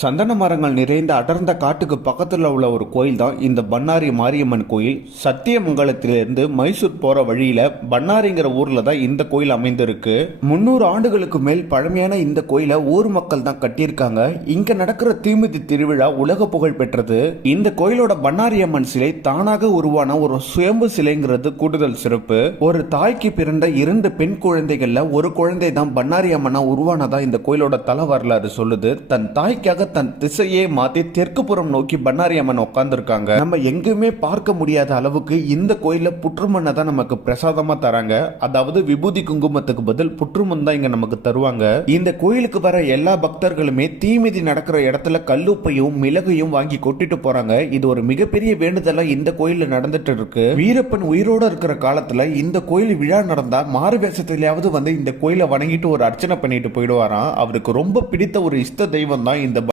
சந்தன மரங்கள் நிறைந்த அடர்ந்த காட்டுக்கு பக்கத்தில் உள்ள ஒரு கோயில் தான் இந்த பண்ணாரி மாரியம்மன் கோயில். சத்தியமங்கலத்திலிருந்து மைசூர் போற வழியில பண்ணாரிங்கிற ஊர்ல தான் இந்த கோயில் அமைந்திருக்கு. 300 ஆண்டுகளுக்கு மேல் பழமையான இந்த கோயிலை ஊர் மக்கள் தான் கட்டியிருக்காங்க. இங்க நடக்கிற தீமிதி திருவிழா உலக புகழ் பெற்றது. இந்த கோயிலோட பண்ணாரி அம்மன் சிலை தானாக உருவான ஒரு சுயம்பு சிலைங்கிறது கூடுதல் சிறப்பு. ஒரு தாய்க்கு பிறந்த 2 பெண் குழந்தைகள்ல ஒரு குழந்தை தான் பண்ணாரி அம்மனா உருவானதா இந்த கோயிலோட தல வரலாறு சொல்லுது. தன் தாய்க்காக தன் திசையே மாத்தி தெற்கு புறம் நோக்கி பண்ணாரி அம்மன் உட்கார்ந்துருக்காங்க. நம்ம எங்குமே பார்க்க முடியாத அளவுக்கு இந்த கோயில புற்றுமண்ணை தான் நமக்கு பிரசாதமா தராங்க. அதாவது விபூதி குங்குமத்துக்கு பதில் புற்றுமண் தான் இங்க நமக்கு தருவாங்க. இந்த கோயிலுக்கு வர எல்லா பக்தர்களுமே தீமிதி நடக்கிற இடத்துல கல்லுப்பையும் மிளகையும் வாங்கி கொட்டிட்டு போறாங்க. இது ஒரு மிகப்பெரிய வேண்டுதலா இந்த கோயில நடந்துட்டு இருக்கு. வீரப்பன் உயிரோட இருக்கிற காலத்துல இந்த கோயில் விழா நடந்தா மாறு வேஷத்திலேயாவது வந்து இந்த கோயிலை வணங்கிட்டு ஒரு அர்ச்சனை பண்ணிட்டு போயிடுவாராம். அவருக்கு ரொம்ப பிடித்த ஒரு இஷ்ட தெய்வம் தான் இந்த